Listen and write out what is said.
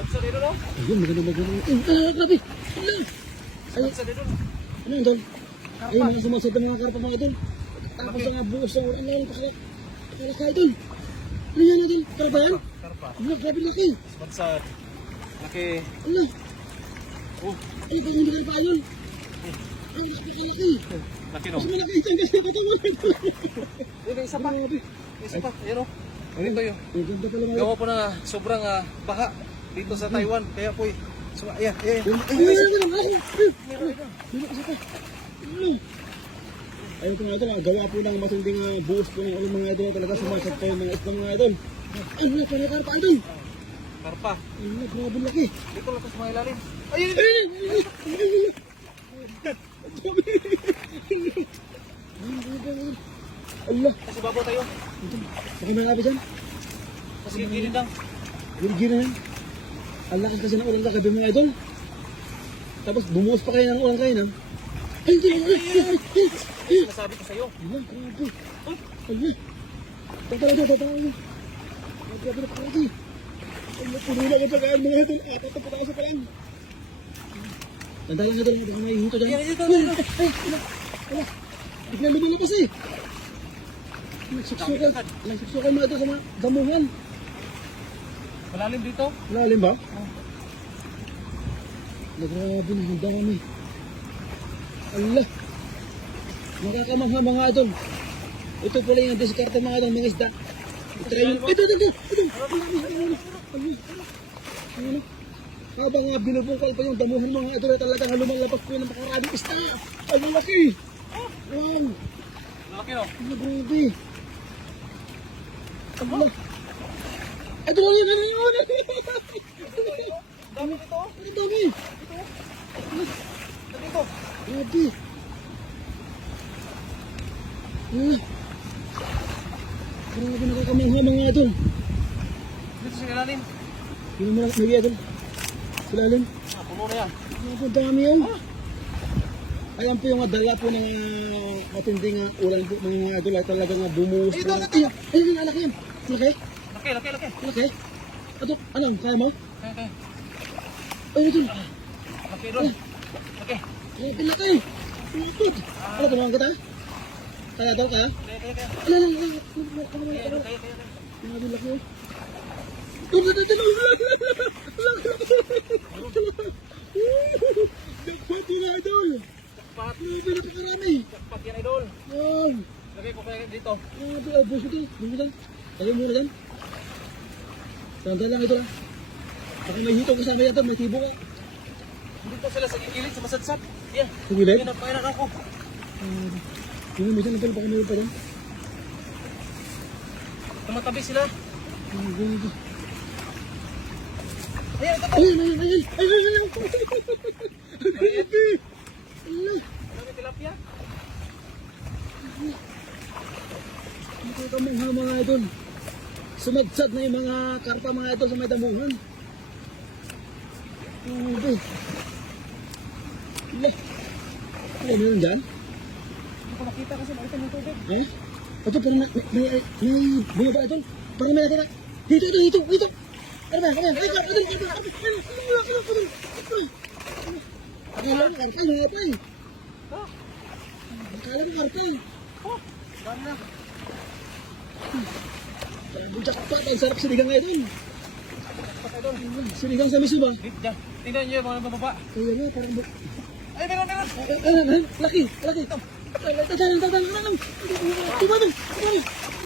Sumagsa dito, no? Ayun, maganda. Grabe. Ano yun, Tol? Ayun, mga sumasad ng mga karpa mga idol. Tapos ang buos ng ulan lang, pakalakay, Tol. Ano yan, Tol? Karpa yan? Karpa. Ano, grabe laki. Sumagsa. Laki. Ano? Oh, Ay, pag hindi karpa, idol. Ang laki. laki, no? Mas malaki dyan kasi katawan. Yung isa pa. Grabe. Isa pa. Ayan, no? Ganito yun. Ang ganda pala mga Gawa po na sobrang baha dito sa Taiwan. Kaya po, ayan. Ayun po mga idol, gawa po ng matinding buhos po ng ulo mga idol. Talaga sumasad po yung mga isla mga idol. Ano na, pala karpa idol. Karpa. Ano na, grabe laki. Dito lang sa mga ilalim. Ayun! Allah, Kasi babaw tayo. baka may labi dyan. Kasi gilid lang. Gila yan. Ang lakas kasi ng ulan kagabi mga idol. Tapos bumuhos pa kayo ng ulan kayo na. Ay, Sinasabi ko sa'yo. Allah, grabe. Allah. Tatala doon. Grabe na palagi. Allah, puno na ang pagkaan mga idol. Apat na patakas pa lang. Tanda lang idol, baka may hito dyan. Dito. Wala. Bigla lumalabas eh. Nagsuksukan mga idol sa mga damuhan. Malalim dito. Lalim ba? Grabe na, ang dami. Allah. Nakakamangha mga idol. Ito pala yung diskarte mga idol, mga isda. Ito. Ano? Habang binubungkal pa yung damuhan mga idol, talagang lumalabas po yung makaraming isda. Ang laki. Wow. Laki, no? Ano, grabe. Allah. Ito lang yun. Dami dito. Ang dami. Dito. Grabe. Grabe nakakamangha mga idol. Dito sa ilalim. Yun mo lang, may idol. Silalim. Puno na yan. Grabe, dami yun. Ayan po yung dala po ng matinding ulan po mga idol. Ay talagang bumuhos po. Ayun, alaki yan. Laki? Laki. Laki? Ato, anong, kaya mo? Okay. Ay, idol. Laki doon. Laki. Grabe laki. Lupot. Ano, tumahan kita? Kaya daw ka? Kaya. Ano. Grabe laki yun. Jackpot yun, idol. Jackpot. Grabe, napakarami. Jackpot yan, idol. Wow. Lagay ko kaya dito. Grabe, abos ito. Bumili dyan. Tayo muna dyan. Tanda lang ito lang. Baka may hito kasama yan, may tibo ka. Dito sila sa gilid, sa masadsad. Yan. Sa gilid? Yan, napainak ako. Tingnan mo dyan, Idol, baka mayroon pa dyan. Tumatabi sila. Grabe. Ayan, ito. Ay. Grabe. Dami tilapia. Nakakamangha mga idol. Sumadsad na yung mga karpa mga idol sa may damuhan. Grabe. Allah. Ano meron dyan? Hindi ko nakita kasi makita ng tubig. Eh? Ito parang may bumaba idol. Parang may nakita. Dito. Ano ba? Ay, karpa. Akala mo karpa, mga pa eh. Akala mo karpa. Dami na. Grabe jackpot, ang sarap sinigang ngayon. Jackpot, idol. Sinigang sa miso ba? Dyan. Tingnan nyo yung mga bababa. Kaya nga, parang... Ay, meron. Laki. Tatanong. Diba?